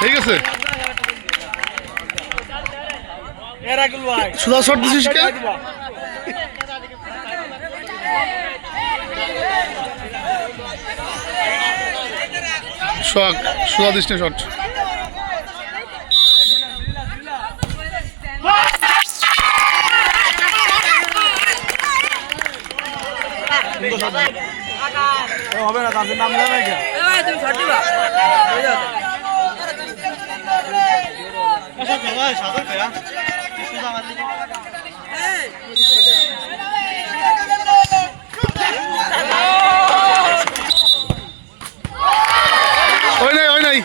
ঠিক আছে। শট দিছিস কে? শখ সুদা দিস না শট হবে না তাদের নাম নেবে কে ওই নাই ওই নাই।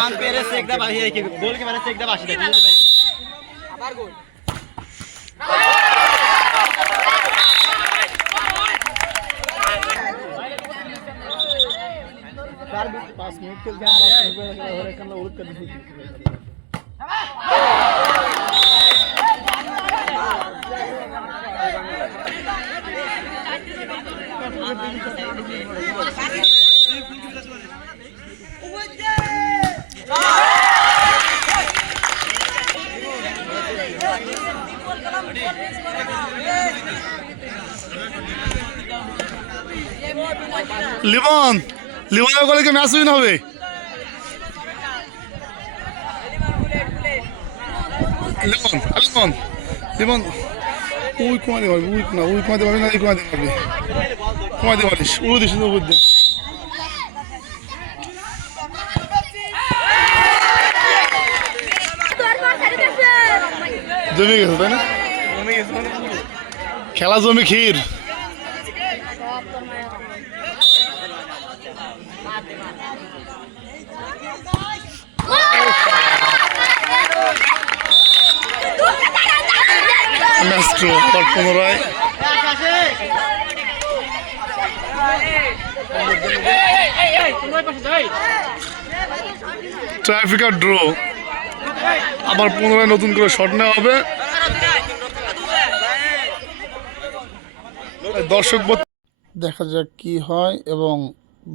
আম্পায়ারের চেকটা বাসি দেখি গোল চেকটা বাসি দেখি। লিমন লিমনের গলে কি ম্যাচ উইন হবে? লিমন লিমন লিমন উই কমাতে পারবি উই না উই কমাতে পারবি না উই কমাতে পারবি কমাতে পারিস উড়ু দিস উড়ু দে জমে গেছে তাই না? খেলা জমি ক্ষীর। ট্রু আবার পুনরায়। ট্রাফিকার ড্র আবার পুনরায় নতুন করে শট নেওয়া হবে। দর্শক দেখা যাক কি হয় এবং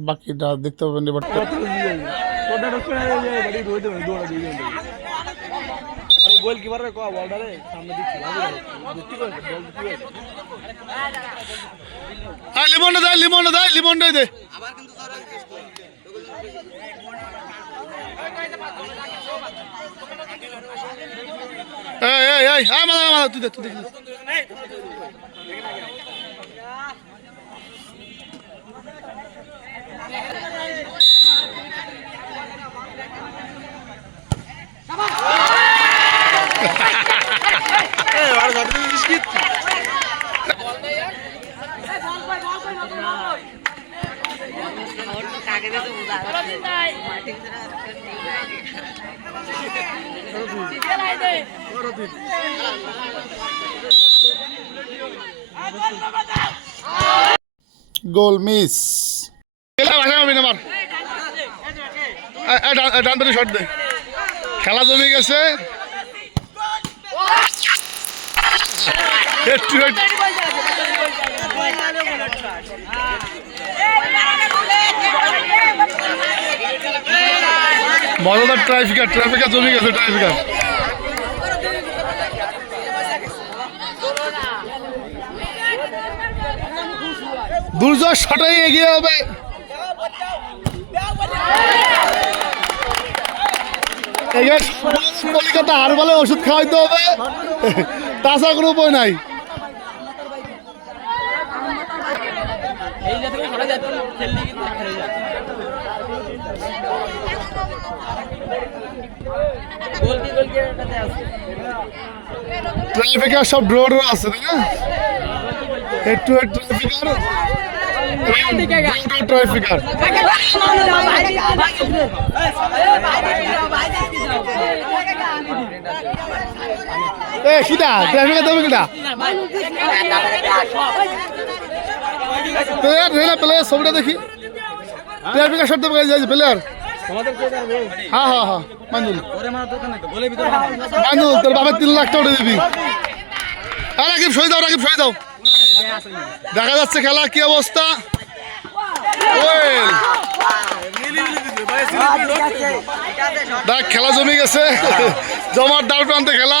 বাকিটা দেখতে পাবেন এবার। গোলকিপার রে কয় বলটা রে সামনে দিচ্ছি আই লিমন দে লিমন দে লিমন দে দে আবার কিন্তু জোরে এই এই এই আয় মালা মালা তুই দে তুই দে। Goal miss. ডান- এ শট দে। খেলা জমে গেছে। একটু মজাদার ট্রাফিকার ট্রাফিকার জমে গেছে ট্রাফিকার দুর্জয় শটাই এগিয়ে হবে। কলিকাতা হার বলে ওষুধ খাওয়াইতে হবে। তাছাড়া কোনো উপায় নাই। ট্রাফিকার সব ড্র ড্র আছে তাই না? হেড টু হেড ট্রাফিকার ট্রাফিকার এ কিটা ট্রাফিকার দেবে কিটা প্লেয়ার ধরে প্লেয়ার বিকাশ করতে পারে প্লেয়ার হ্যাঁ হ্যাঁ হ্যাঁ তোর বাবা তিন লাখ টাকা দিবি। আর রাকিব সই দাও রাকিব সই দাও। দেখা যাচ্ছে খেলা কি অবস্থা। দেখ খেলা জমে গেছে। জমার ডাল প্রান্তে খেলা।